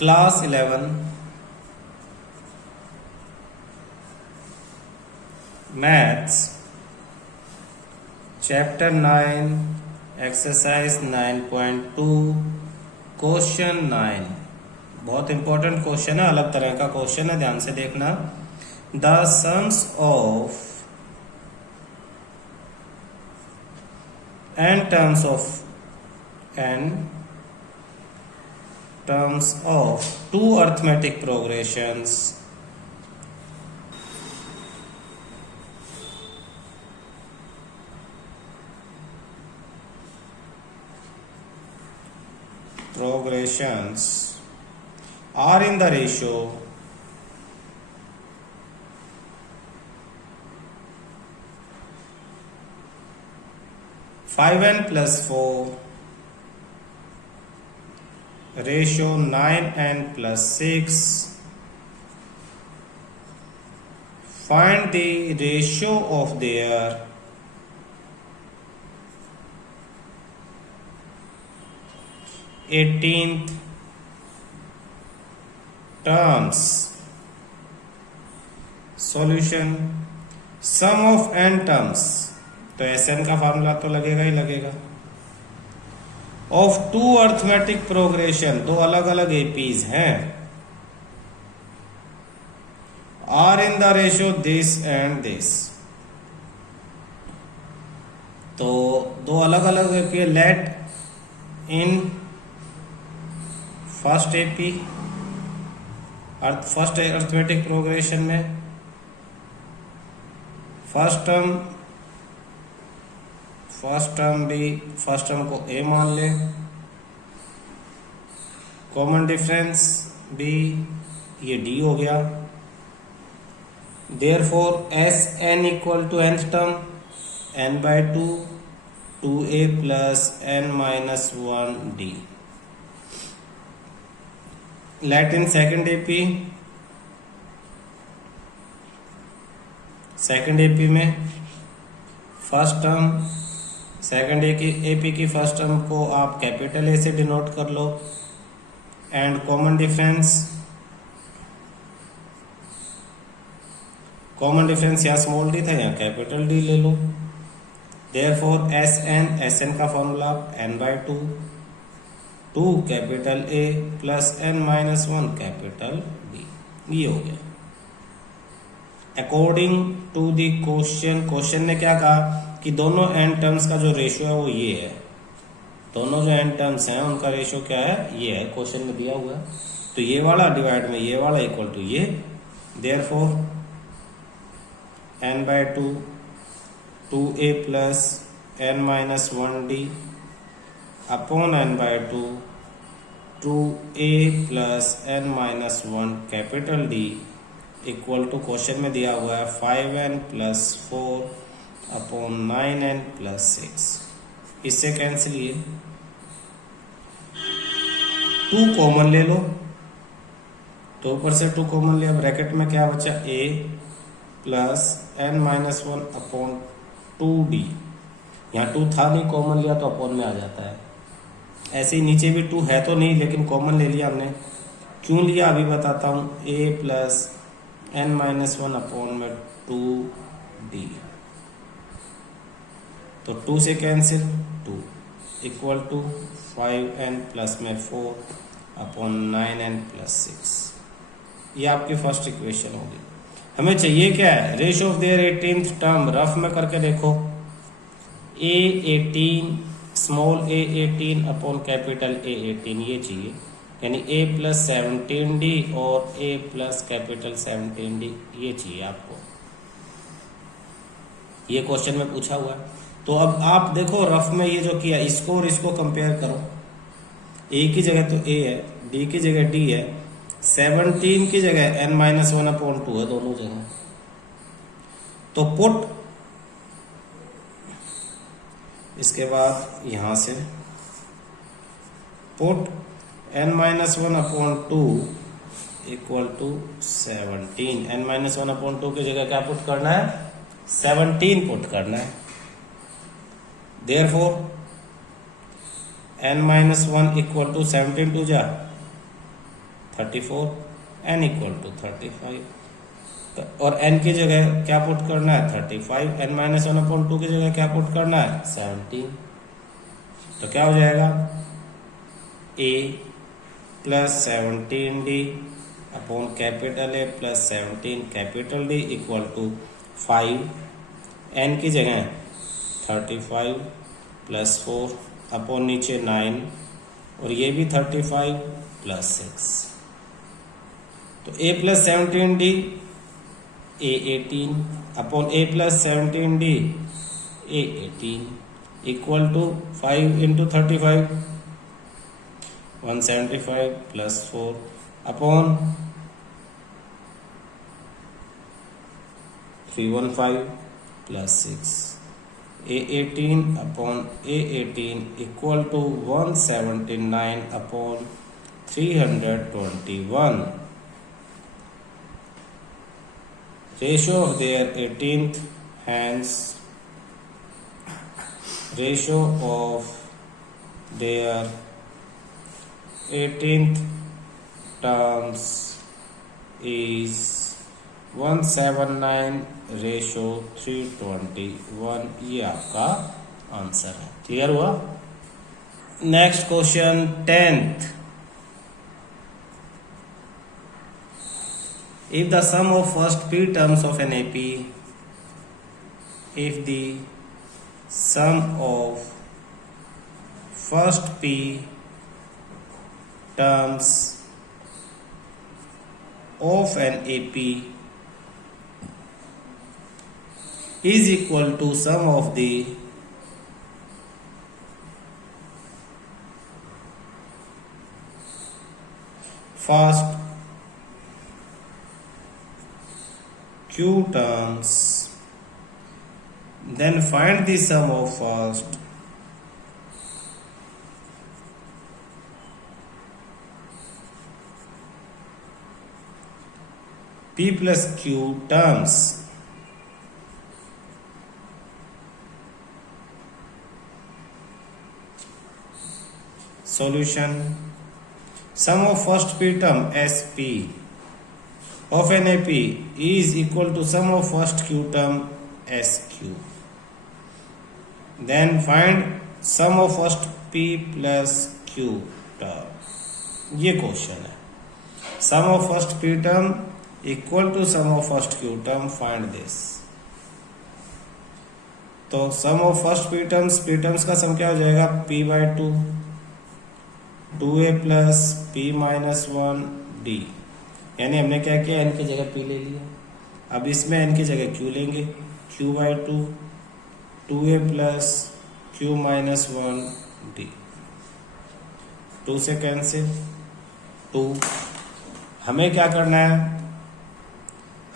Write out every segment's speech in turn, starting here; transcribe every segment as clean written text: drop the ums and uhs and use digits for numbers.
Class 11 maths chapter 9 exercise 9.2 question 9। बहुत important question है, अलग तरह का क्वेश्चन है, ध्यान से देखना। The sums of n terms of two arithmetic progressions are in the ratio 5n plus 4 ratio 9n plus 6. Find the ratio of their eighteenth terms. Solution: sum of n terms, तो Sn का formula तो लगेगा ही लगेगा, of to arithmetic progression, दो अलग अलग APs हैं, are in the ratio this and this. तो दो अलग अलग AP let in first AP first arithmetic progression में फर्स्ट टर्म को ए मान ले, कॉमन डिफरेंस बी, ये डी हो गया। Therefore S N equal to nth term n/2 2a plus n-1 D. Let in second AP में first term, second AP की first term को आप कैपिटल ए से डिनोट कर लो, एंड कॉमन डिफरेंस यहाँ स्मॉल डी था, यहाँ कैपिटल डी ले लो। देयरफॉर एस एन का formula n/2 2 capital A plus n-1 capital D, ये हो गया। अकॉर्डिंग टू द क्वेश्चन ने क्या कहा कि दोनों n टर्म्स का जो रेशियो है वो ये है, दोनों जो n टर्म्स हैं उनका रेशियो क्या है, ये है, क्वेश्चन में दिया हुआ है। तो ये वाला डिवाइड में ये वाला इक्वल टू ये, therefore n/2 2a plus n-1 D upon n/2 2a plus n-1 capital D equal to question में दिया हुआ है 5n plus 4 upon 9n plus 6। इससे कैंसिल, ये 2 कॉमन ले लो, तो ऊपर से 2 कॉमन लिया, ब्रैकेट में क्या बचा a plus n-1 upon 2d। यहाँ 2 था नहीं, कॉमन लिया तो अपॉन में आ जाता है। ऐसे ही नीचे भी 2 है तो नहीं, लेकिन कॉमन ले लिया हमने। क्यों लिया अभी बताता हूँ। a प्लस n-1 अपॉन में 2d, तो 2 से cancel 2 equal to 5n plus में 4 अपॉन 9n प्लस 6। ये आपकी फर्स्ट इक्वेशन होगी। हमें चाहिए क्या है, ratio of their 18th term. Rough में करके देखो, a18 small a18 upon capital A18, ये चाहिए, यानी a प्लस 17d और a प्लस कैपिटल 17d, ये चाहिए आपको। ये क्वेश्चन में पूछा हुआ है। तो अब आप देखो रफ में ये जो किया, इसको और इसको कंपेयर करो। a की जगह तो a है, d की जगह d है, 17 की जगह n-1 अपॉन 2 है, दोनों जगह। तो पुट, इसके बाद यहां से put n-1 upon 2 equal to 17। n-1 upon 2 की जगह क्या पुट करना है, 17 पुट करना है। Therefore n-1 equal to 17 to जा 34, n इक्वल टू 35। और n की जगह क्या पुट करना है 35, n माइनस 1/2 की जगह क्या पुट करना है 17। तो क्या हो जाएगा a plus 17d upon capital A plus 17 capital D equal to 5, n की जगह 35 प्लस 4 अपॉन नीचे 9 और ये भी 35 प्लस 6। तो a plus 17d a 18 upon a plus 17d a 18 equal to 5 into 35 175 plus 4 upon 315 plus 6 a 18 upon a 18 equal to 179 upon 321। Ratio of their 18th hands, ratio of their 18th terms is 179 ratio 321। ये आपका answer है। Clear हुआ? Next question 10th। If the sum of first p terms of an AP, if the sum of first p terms of an AP is equal to sum of the first q terms, then find the sum of first p plus q terms। Solution: sum of first p term SP of an AP is equal to sum of first q term SQ. Then find sum of first p plus q term। ये question है। sum of first p term equal to sum of first q term, find this। तो sum of first p terms का सम क्या हो जाएगा p/2 2a plus p minus 1d, यानी हमने क्या किया n की जगह p ले लिया। अब इसमें n की जगह q लेंगे, q/2 2a plus q minus 1d, 2 से कैंसिल 2। हमें क्या करना है,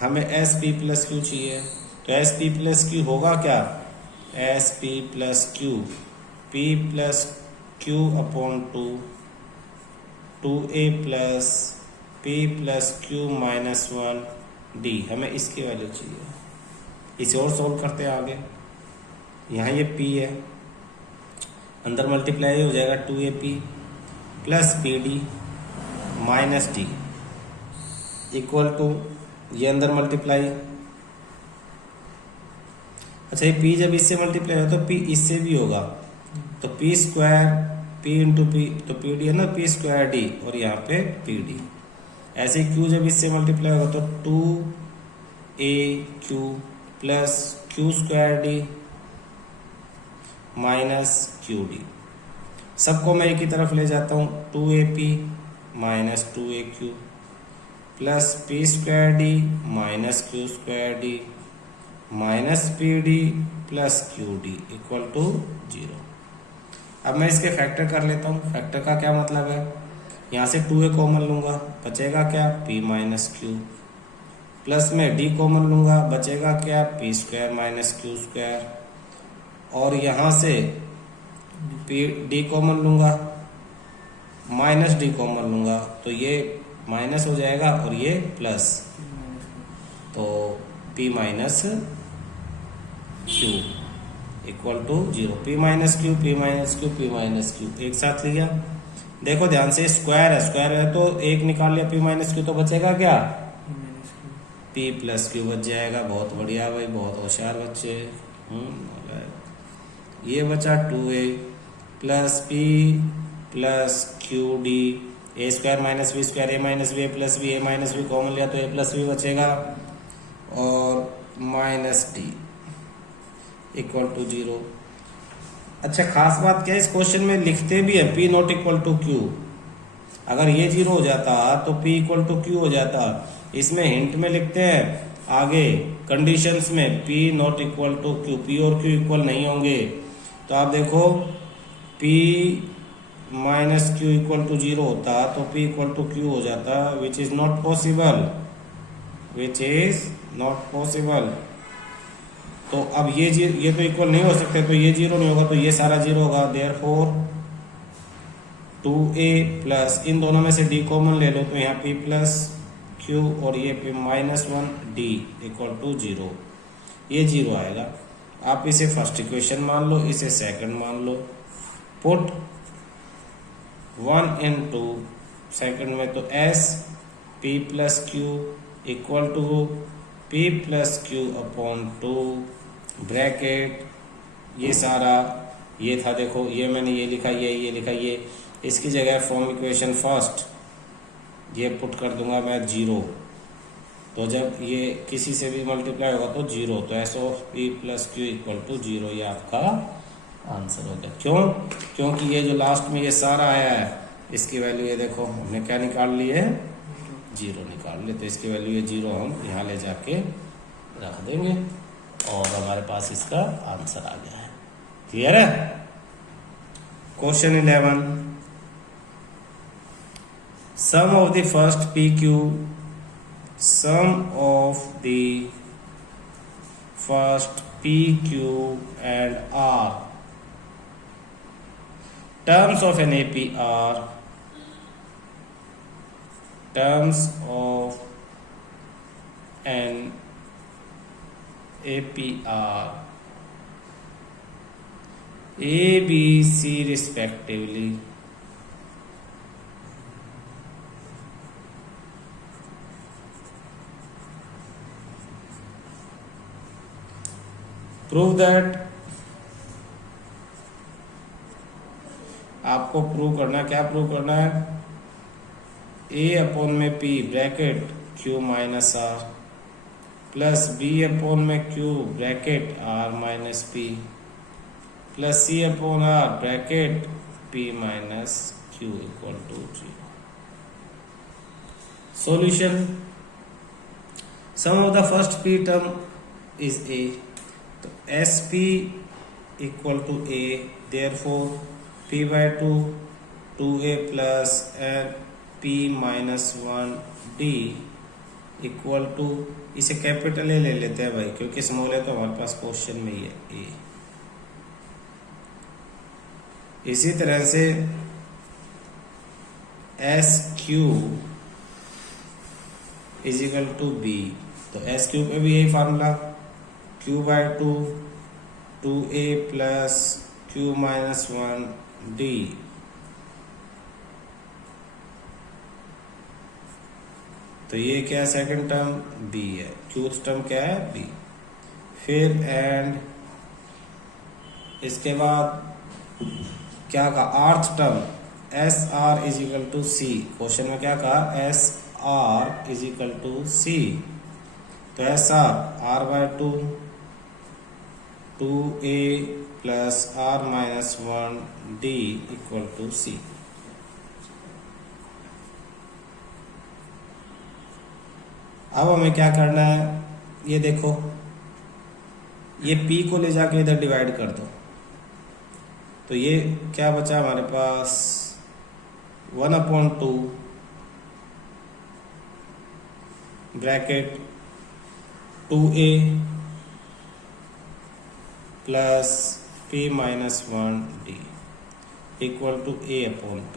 हमें sp प्लस q चाहिए। तो sp प्लस q होगा क्या, sp plus q p plus q upon 2 2a plus p plus q minus 1d। हमें इसकी वैल्यू चाहिए। इसे और सोल्व करते हैं आगे। यहाँ ये p है, अंदर मल्टीप्लाई हो जाएगा 2ap plus pd minus d equal to ये अंदर मल्टीप्लाई। अच्छा, ये p जब इससे मल्टीप्लाई हो तो p इससे भी होगा, तो p square p into P, तो pd है ना, p स्क्वायर d और यहाँ पे pd। ऐसे ही q जब इससे मल्टीप्लाई होगा तो 2aq plus q square d minus qd। सबको मैं एक ही तरफ ले जाता हूँ, 2ap minus 2aq plus p square d minus q square d minus pd plus qd equal to 0। अब मैं इसके फैक्टर कर लेता हूँ। फैक्टर का क्या मतलब है, यहाँ से 2a कॉमन लूँगा, बचेगा क्या p माइनस q, प्लस में d कॉमन लूँगा, बचेगा क्या p square minus q square, और यहाँ से d कॉमन लूँगा, माइनस d कॉमन लूँगा, तो ये माइनस हो जाएगा और ये प्लस, तो p minus q equal to 0। p minus Q p minus Q p minus Q एक साथ लिया, देखो ध्यान से, स्क्वायर है तो एक निकाल लिया, पी माइनस क्यू तो बचेगा क्या, पी प्लस क्यू बच जाएगा। बहुत बढ़िया भाई, बहुत होशियार बच्चे। ये बचा 2a plus P plus Q D, A square minus B square, A minus B A plus B, A minus B common लिया तो ए प्लस बी बचेगा, और माइनस डी इक्वल टू 0। अच्छा खास बात क्या है, इस क्वेश्चन में लिखते भी है P not equal to Q. अगर ये 0 हो जाता तो P इक्वल टू क्यू हो जाता। इसमें हिंट में लिखते हैं आगे कंडीशंस में P not equal to Q, P और Q इक्वल नहीं होंगे। तो आप देखो P minus Q equal to 0 होता तो P इक्वल टू क्यू हो जाता, which is not possible, which is not possible. तो अब ये तो इक्वल नहीं हो सकते, तो ये 0 नहीं होगा, तो ये सारा 0 होगा। देयरफॉर 2a प्लस, इन दोनों में से d कॉमन ले लो तो यहाँ p प्लस q और ये p minus 1 d equal to 0, ये 0 आएगा। आप इसे फर्स्ट इक्वेशन मान लो, इसे सेकंड मान लो। पुट 1 into सेकंड में तो s p plus Q equal to p plus Q upon 2 bracket, ये सारा ये था, देखो ये मैंने ये लिखा, ये लिखा, ये इसकी जगह फॉर्म इक्वेशन फर्स्ट ये पुट कर दूंगा मैं 0। तो जब ये किसी से भी मल्टीप्लाई होगा तो 0, तो S of P plus Q equal to 0, ये आपका आंसर होगा। क्यों? क्योंकि ये जो लास्ट में ये सारा आया है इसकी वैल्यू ये देखो हमने क्या निकाल ली है, 0 निकाल ली, तो इसकी वैल्यू ये 0 हम यहाँ ले जाके रख देंगे और हमारे पास इसका आंसर आ गया है। क्लियर है? Question 11, sum of the first PQ, sum of the first PQ and R, terms of an APR, terms of an APR A, B, C respectively, prove that, आपको प्रूव करना, क्या प्रूव करना है, A upon में P bracket Q minus R plus B upon में Q bracket R minus P plus C upon R bracket P minus Q equal to 0। Solution, sum of the first P term is A, तो SP equal to A, therefore P by 2 2A plus P minus 1 D equal to, इसे capital ए ले लेते हैं भाई क्योंकि small है तो हमारे पास क्वेश्चन में ही है A। इसी तरह से SQ is equal to B, तो SQ पे भी यही formula, Q by 2 2A plus Q minus 1 D, तो ये क्या है, सेकंड टर्म B है, चौथ टर्म क्या है B। फिर एंड, इसके बाद क्या कहा, आर्थ term SR is equal to C, question में क्या कहा, SR is equal to C, तो SR R by 2 2A plus R minus 1 D equal to C। अब हमें क्या करना है, ये देखो ये P को ले जाके इधर डिवाइड कर दो, तो ये क्या बचा हमारे पास 1/2 bracket 2A plus P minus 1 D equal to A upon P।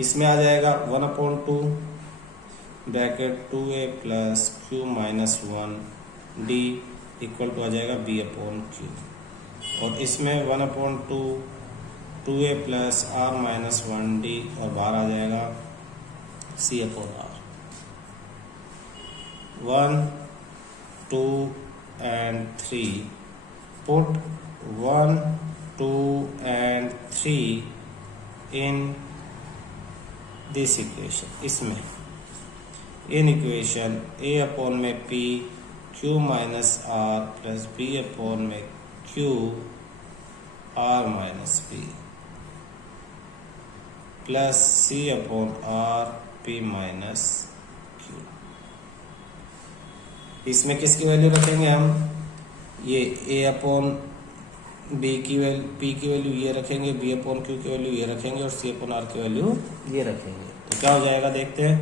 इसमें आ जाएगा 1/2 bracket 2A plus Q minus 1 D equal to आ जाएगा B अपॉन Q, और इसमें 1/2 2a plus are minus 1d और बाहर आ जाएगा c upon are. 1, 2 and 3 put 1, 2 and 3 in this equation। इसमें इन इक्वेशन a अपॉन में p q minus r plus b upon में q r minus p plus c upon r p minus q। इसमें किसकी value रखेंगे हम? ये a upon b की value, p की वैल्यू ये रखेंगे, b अपॉन q की वैल्यू ये रखेंगे और c अपॉन r की वैल्यू ये रखेंगे। तो क्या हो जाएगा देखते हैं।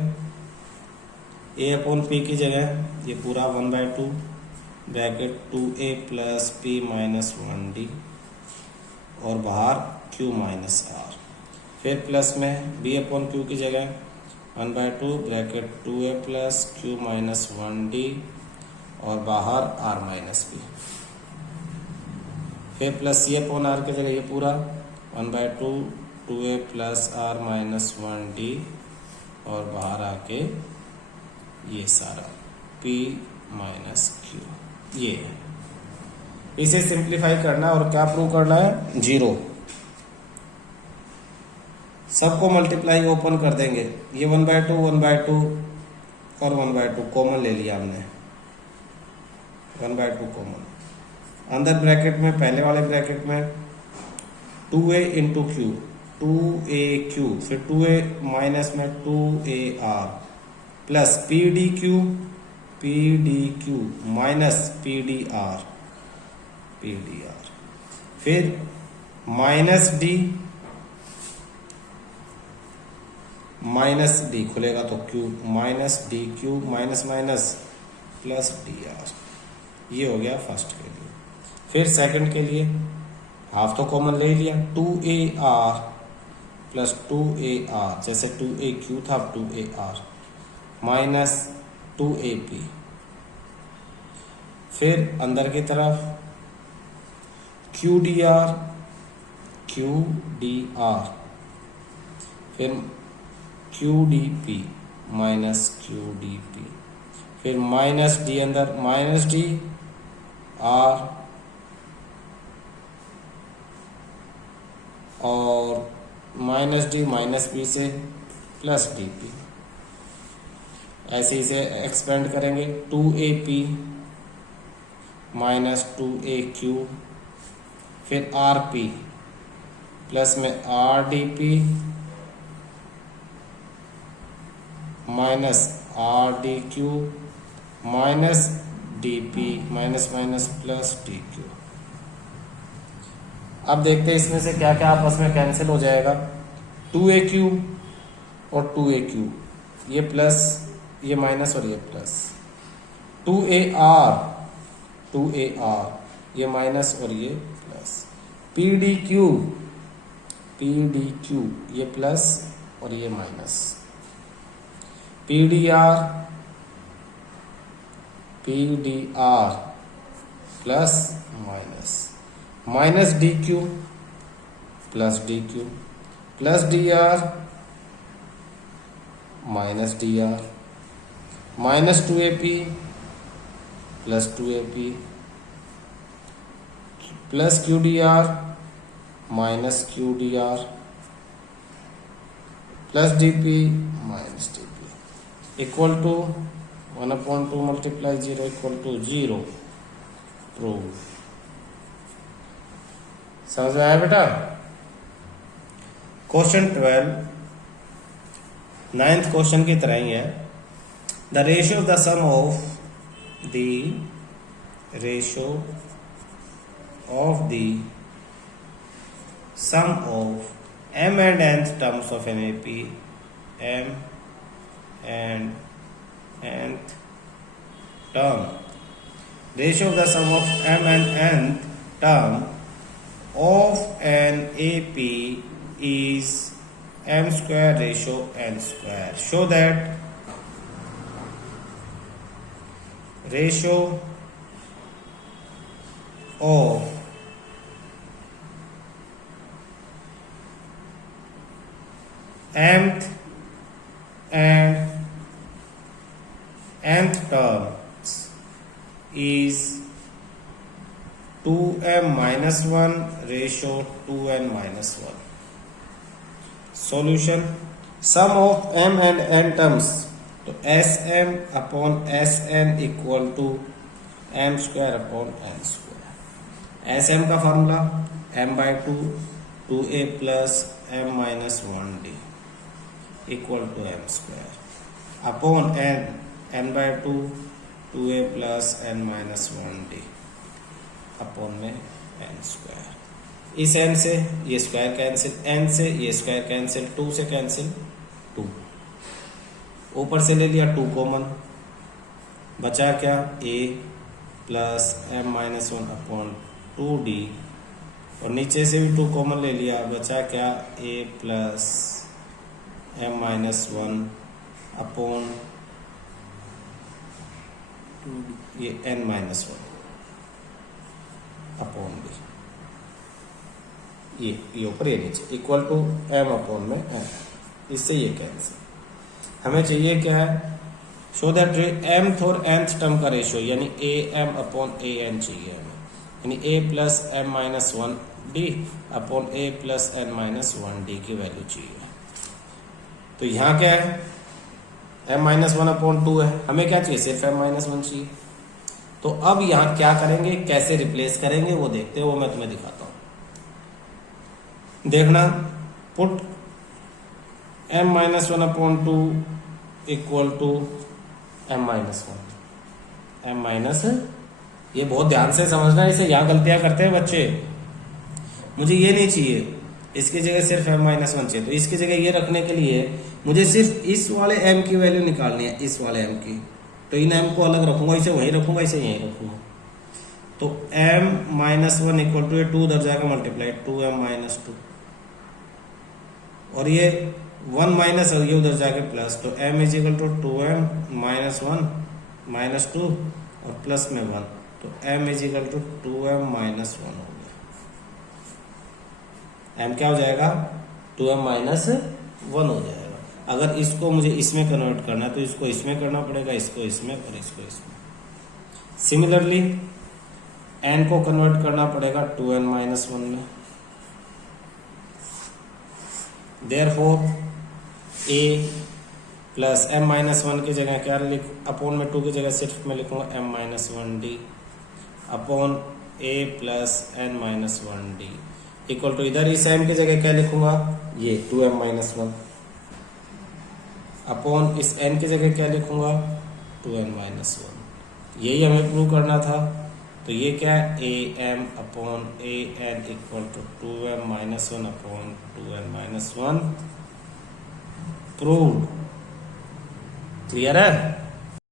a अपॉन p की जगह ये पूरा 1/2 bracket 2a plus p minus 1d और बाहर q माइनस r। फिर प्लस में b अपॉन q की जगह 1/2 bracket 2a plus q minus 1d और बाहर r माइनस b। फिर प्लस c अपॉन r की जगह ये पूरा 1/2 2a plus r minus 1d और बाहर आके ये सारा p माइनस q। ये इसे सिंप्लीफाई करना और क्या प्रूव करना है? 0। सबको मल्टीप्लाई ओपन कर देंगे। ये 1/2 1/2 और 1/2 कॉमन ले लिया हमने। 1/2 कॉमन अंदर ब्रैकेट में, पहले वाले ब्रैकेट में 2a इंटू क्यू 2aq, फिर 2a माइनस में 2ar plus pdq minus pdr, फिर माइनस d खुलेगा तो q minus dq minus minus plus dr। ये हो गया फर्स्ट के लिए। फिर सेकंड के लिए हाफ तो कॉमन ले लिया, 2ar प्लस 2ar, जैसे 2aq था 2ar माइनस 2ap। फिर अंदर की तरफ qdr फिर qdp माइनस qdp, फिर माइनस d अंदर माइनस d r और माइनस डी माइनस बी से प्लस डी पी। ऐसे इसे एक्सपेंड करेंगे 2ap माइनस 2aq, फिर rp प्लस में rdp minus rdq minus dp minus minus plus dq। अब देखते हैं इसमें से क्या क्या आपस में कैंसिल हो जाएगा। 2aq और 2aq, ये प्लस ये माइनस और ये प्लस। 2ar ये माइनस और ये प्लस। pdq ये प्लस और ये minus. pdr plus minus, minus dq plus dq plus dr minus dr minus 2ap plus 2ap plus qdr minus qdr plus dp minus dp equal to 1/2 multiply 0 equal to 0। Prove. समझ में आया बेटा? Question 12 9th question की तरह ही है। The ratio the sum of sum of m and nth terms of an AP, m and nth term. Ratio of the sum of m and nth term of an AP is m square ratio n square. Show that ratio of mth and nth terms is 2m minus 1 ratio 2n minus 1. Solution. Sum of m and n terms, तो sm upon sn equal to m square upon n square. sm का formula m by 2 2a plus m minus 1d equal to m square upon n by 2 2a plus n minus 1d upon में n square. इस n से ये square cancel, n से ये square cancel, 2 से cancel 2, ऊपर से ले लिया 2 कॉमन, बचा क्या a plus m minus 1 upon 2d, और नीचे से भी 2 कॉमन ले लिया, बचा क्या a plus m minus 1 upon ये n माइनस 1 अपॉन बी. ये ऊपर ये नीचे इक्वल टू m अपॉन में n. इससे ये कैंसिल. हमें चाहिए क्या है, शो दैट mth और nth टर्म का रेशियो यानी am अपॉन an चाहिए हमें, यानी a plus m minus 1d upon a plus n minus 1d की वैल्यू चाहिए. तो यहाँ क्या है, m माइनस 1 अपॉन 2 है, हमें क्या चाहिए, सिर्फ m माइनस 1 चाहिए. तो अब यहाँ क्या करेंगे, कैसे रिप्लेस करेंगे वो देखते हैं, वो मैं तुम्हें दिखाता हूँ. देखना, put m minus 1 upon 2 equal to m minus 1. m minus, ये बहुत ध्यान से समझना है, इसे यहाँ गलतियां करते हैं बच्चे. मुझे ये नहीं चाहिए, इसकी जगह सिर्फ m माइनस 1 चाहिए, तो इसकी जगह ये रखने के लिए मुझे सिर्फ इस वाले m की वैल्यू निकालनी है, इस वाले m की. तो इन m को अलग रखूंगा, इसे वहीं रखूंगा, इसे यहीं रखूंगा. तो m माइनस 1 इक्वल टू ये 2 उधर जाकर मल्टीप्लाई 2m माइनस 2, और ये 1 माइनस और ये उधर जाके प्लस, तो m is equal to 2m minus 1 minus 2 और प्लस में 1, तो m is equal to 2m minus 1 हो गया. m क्या हो जाएगा, 2m माइनस 1 हो जाएगा. अगर इसको मुझे इसमें कन्वर्ट करना है तो इसको इसमें करना पड़ेगा, इसको इसमें और इसको इसमें. सिमिलरली n को कन्वर्ट करना पड़ेगा 2n माइनस 1 में. Therefore a plus m minus 1 की जगह क्या लिख, अपॉन में 2 की जगह सिर्फ मैं लिखूंगा m minus 1d upon a plus n minus 1d equal to, इधर इस m की जगह क्या लिखूंगा, ये 2m माइनस 1 अपॉन इस n की जगह क्या लिखूंगा, 2n माइनस 1. यही हमें प्रूव करना था. तो ये क्या है, am upon an equal to 2m minus 1 upon 2n minus 1. Proved. Clear है.